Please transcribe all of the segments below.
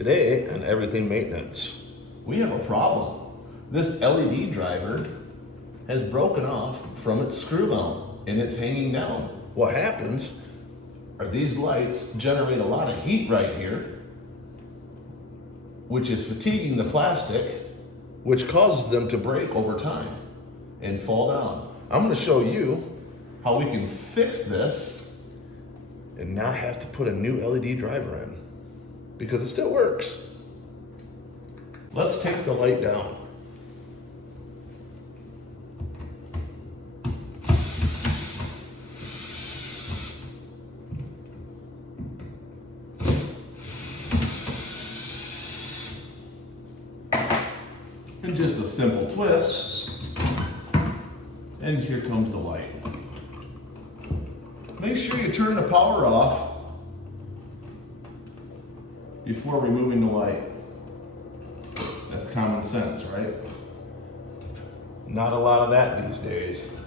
Today on Everything Maintenance, we have a problem. This LED driver has broken off from its screw mount and it's hanging down. What happens are these lights generate a lot of heat right here, which is fatiguing the plastic, which causes them to break over time and fall down. I'm going to show you how we can fix this and not have to put a new LED driver in, because it still works. Let's take the light down. And just a simple twist, and here comes the light. Make sure you turn the power off before removing the light. That's common sense, right? Not a lot of that these days.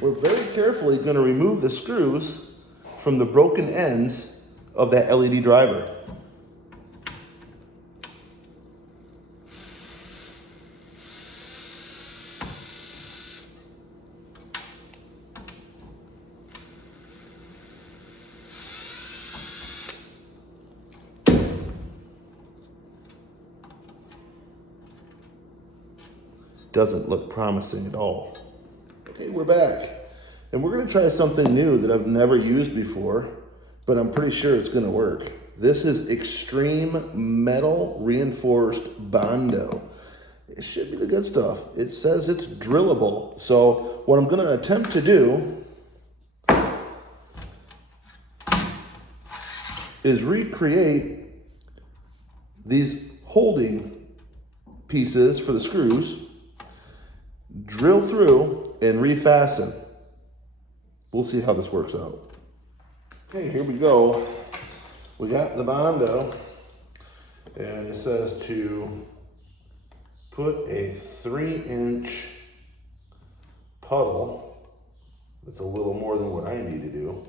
We're very carefully going to remove the screws from the broken ends of that LED driver. Doesn't look promising at all. Okay, we're back. And we're gonna try something new that I've never used before, but I'm pretty sure it's gonna work. This is extreme metal reinforced Bondo. It should be the good stuff. It says it's drillable. So what I'm gonna attempt to do is recreate these holding pieces for the screws, drill through and refasten. We'll see how this works out. Okay, here we go. We got the Bondo, and it says to put a 3-inch puddle. That's a little more than what I need to do.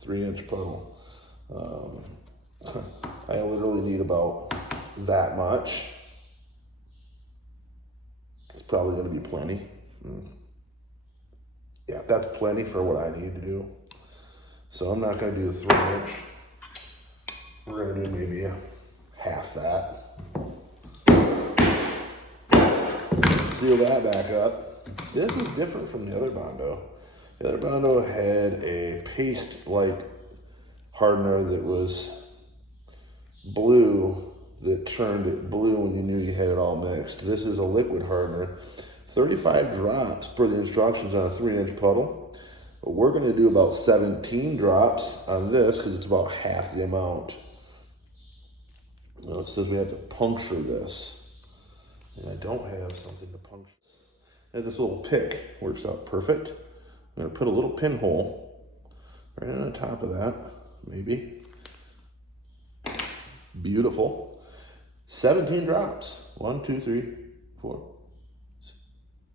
3-inch puddle. I literally need about that much. It's probably going to be plenty. Yeah, that's plenty for what I need to do. So I'm not going to do the 3-inch. We're going to do maybe half that. Seal that back up. This is different from the other Bondo. The other Bondo had a paste-like hardener that was blue, that turned it blue when you knew you had it all mixed. This is a liquid hardener. 35 drops per the instructions on a 3-inch puddle. But we're gonna do about 17 drops on this because it's about half the amount. Now it says we have to puncture this. And I don't have something to puncture. And this little pick works out perfect. I'm gonna put a little pinhole right on the top of that, maybe. Beautiful. 17 drops. 1, 2, 3, 4.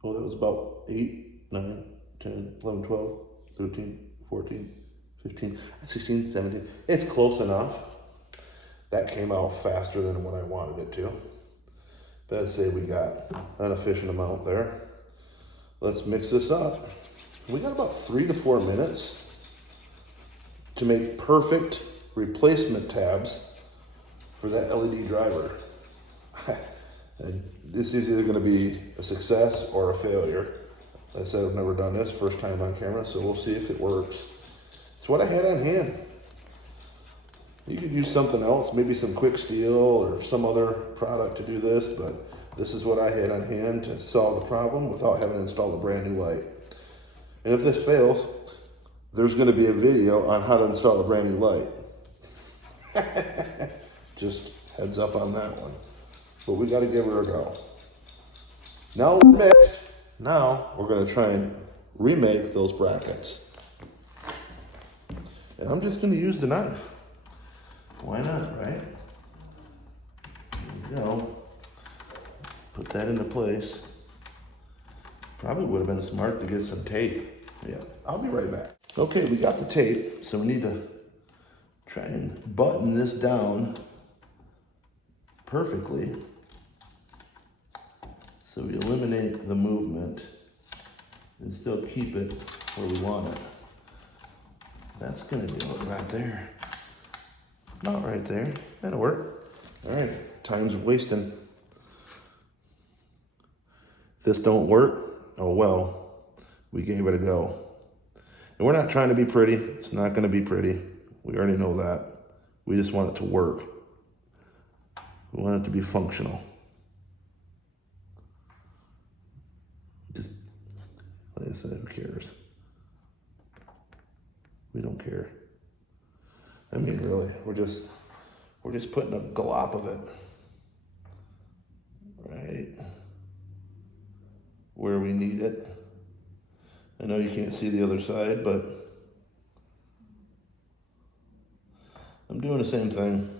Oh, that was about 8, 9, 10, 11, 12, 13, 14, 15, 16, 17. It's close enough. That came out faster than what I wanted it to. But I'd say we got an efficient amount there. Let's mix this up. We got about 3 to 4 minutes to make perfect replacement tabs for that LED driver. And this is either going to be a success or a failure. Like I said, I've never done this, first time on camera, so we'll see if it works. It's what I had on hand. You could use something else, maybe some quick steel or some other product to do this, but this is what I had on hand to solve the problem without having to install a brand new light. And if this fails, there's going to be a video on how to install a brand new light. Just heads up on that one. But we got to give her a go. Now we're mixed. Now we're going to try and remake those brackets. And I'm just going to use the knife. Why not, right? There you go. Put that into place. Probably would have been smart to get some tape. Yeah, I'll be right back. Okay, we got the tape, so we need to try and button this down perfectly so we eliminate the movement and still keep it where we want it. That's gonna be right there. Not right there. That'll work. All right, time's wasting. If this don't work, oh well, we gave it a go. And we're not trying to be pretty. It's not gonna be pretty. We already know that. We just want it to work. We want it to be functional. Just, like I said, who cares? We don't care. I mean, really, we're just putting a glop of it right where we need it. I know you can't see the other side, but I'm doing the same thing.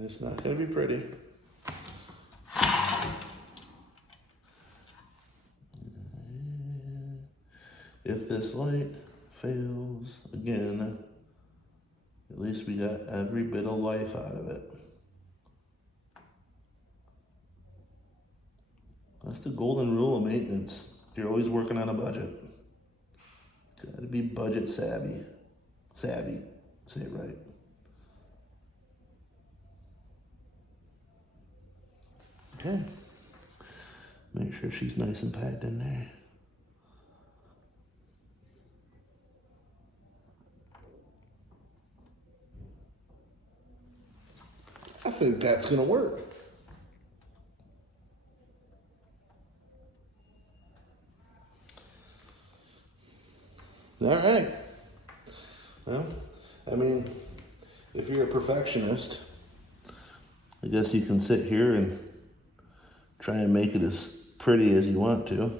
It's not going to be pretty. If this light fails again, at least we got every bit of life out of it. That's the golden rule of maintenance. You're always working on a budget. Gotta be budget savvy. Savvy, say it right. Okay. Make sure she's nice and packed in there. I think that's gonna work. All right. Well, I mean, if you're a perfectionist, I guess you can sit here and try and make it as pretty as you want to.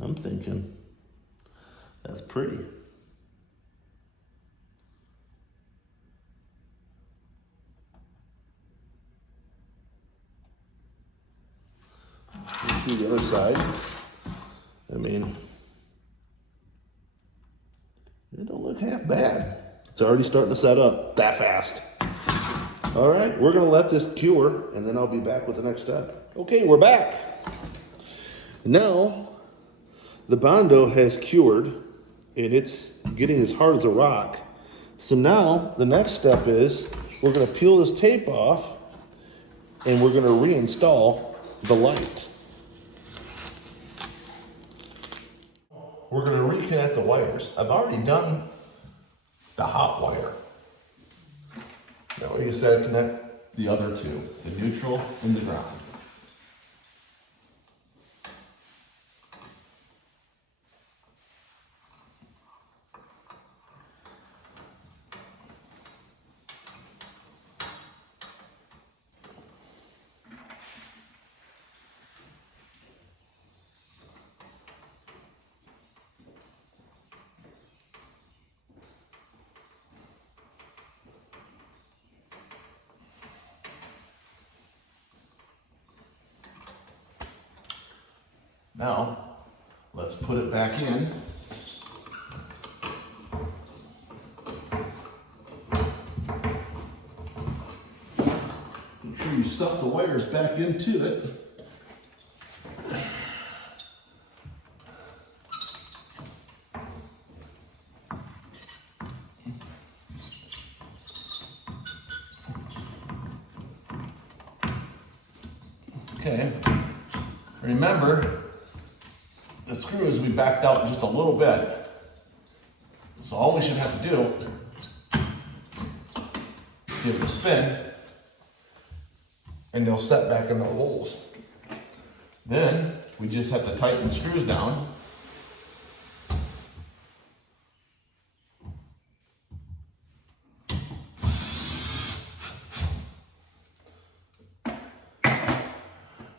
I'm thinking that's pretty. You see the other side? I mean, it don't look half bad. It's already starting to set up that fast. All right, we're gonna let this cure and then I'll be back with the next step. Okay, we're back. Now, the Bondo has cured and it's getting as hard as a rock. So now the next step is we're gonna peel this tape off and we're gonna reinstall the light. We're gonna reconnect the wires. I've already done the hot wire. Now we just gotta connect the other two, the neutral and the ground. Now, let's put it back in. Make sure you stuff the wires back into it. Okay, remember, the screws we backed out just a little bit. So all we should have to do is give it a spin and they'll set back in their holes. Then we just have to tighten the screws down.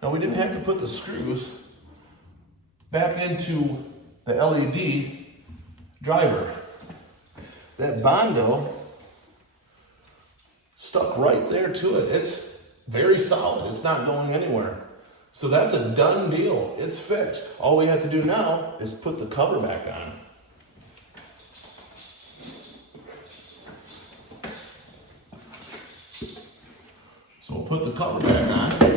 and we didn't have to put the screws back into the LED driver. That Bondo stuck right there to it. It's very solid. It's not going anywhere. So that's a done deal. It's fixed. All we have to do now is put the cover back on. So we'll put the cover back on.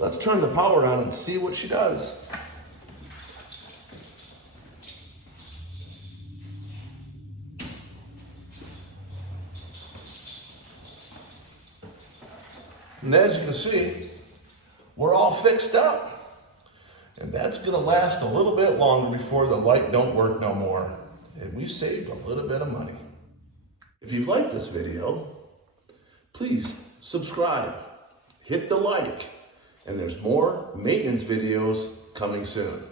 Let's turn the power on and see what she does. And as you can see, we're all fixed up. And that's gonna last a little bit longer before the light don't work no more. And we saved a little bit of money. If you've liked this video, please subscribe, hit the like, and there's more maintenance videos coming soon.